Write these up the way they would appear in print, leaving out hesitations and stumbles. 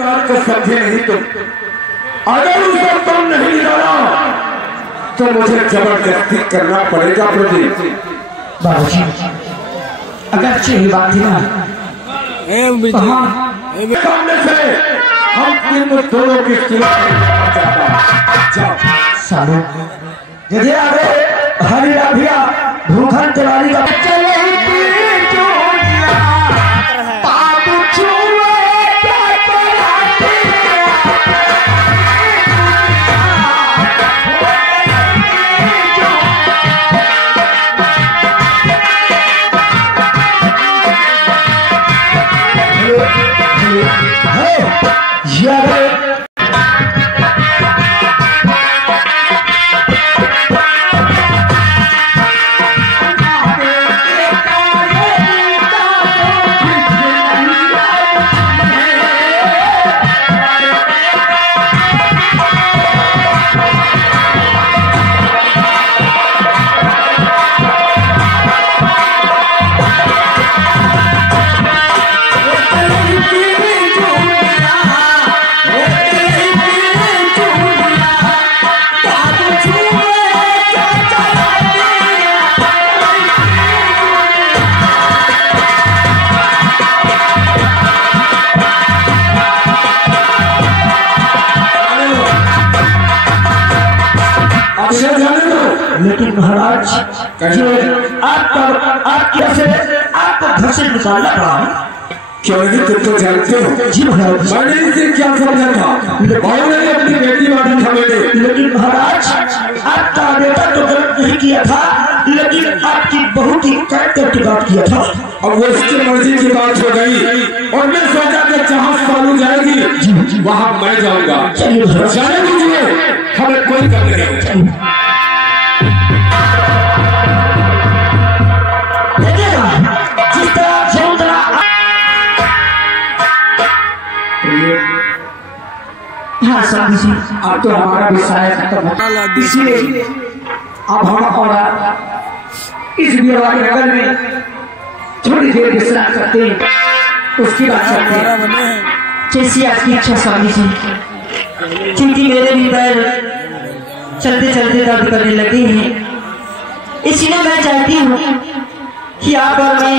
बात को समझे नहीं तुम। अगर उसे तुम नहीं डाला तो मुझे जबरदस्ती करना पड़ेगा प्रदीप। बाबूजी अगर अच्छी बात थी ना सामने से हम तीनों दोनों की सालू यदि आगे हरी राभिया भूखन तिवारी का लेकिन महाराज आपको घर से निकालना पड़ा। क्यों नहीं तुम तो जानते हो। जी महाराज मैंने इसे क्या समझा था मैंने अपनी बेटी वाली था मैंने। लेकिन महाराज आपका बेटा तो गलत नहीं किया था लेकिन आपकी बहुत ही कैद करके बात किया था। अब वो उसकी मर्जी की बात हो गई और मैं सोचा कि जहाँ सालू जाएगी वहाँ मैं जाऊंगा। जाने दीजिए हमें कोई कम नहीं। हाँ स्वामी जी अब तो हमारा विषय खत्म होता इसलिए अब हम और इस विवाह के नगर में थोड़ी देर विश्राम करते हैं उसकी बात करते हैं। जैसी आपकी इच्छा स्वामी जी। क्योंकि मेरे भी पैर चलते चलते दर्द करने लगे हैं इसलिए मैं चाहती हूँ कि आप और मैं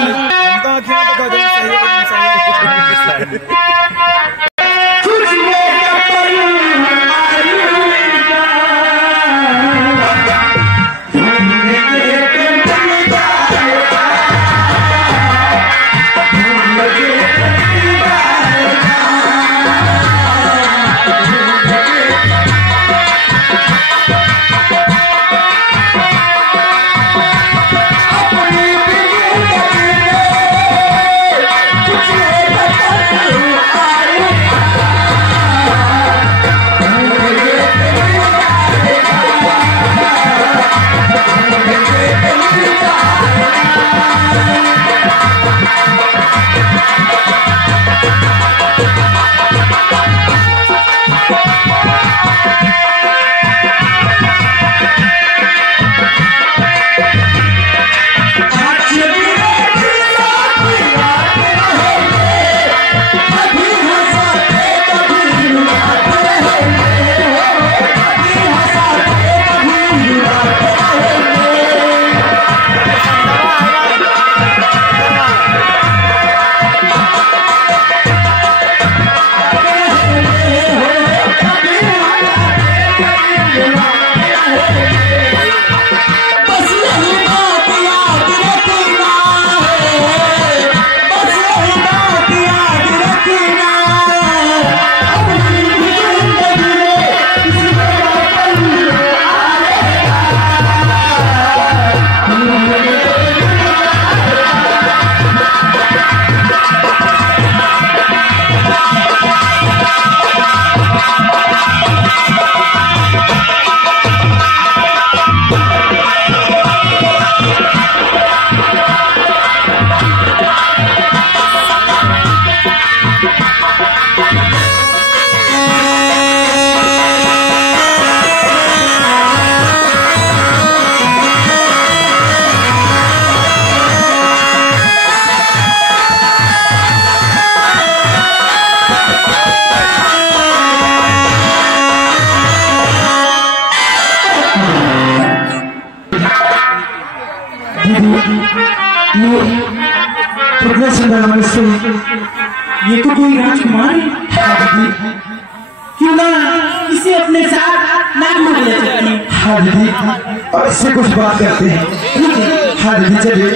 दीदी ये कितने सुंदर मनुष्य, ये तो कोई राजकुमार है। क्यों ना इसे अपने साथ नाम में ले सकते हैं। हाँ दीदी, और इससे कुछ बात करते हैं। हाँ दीदी चलिए।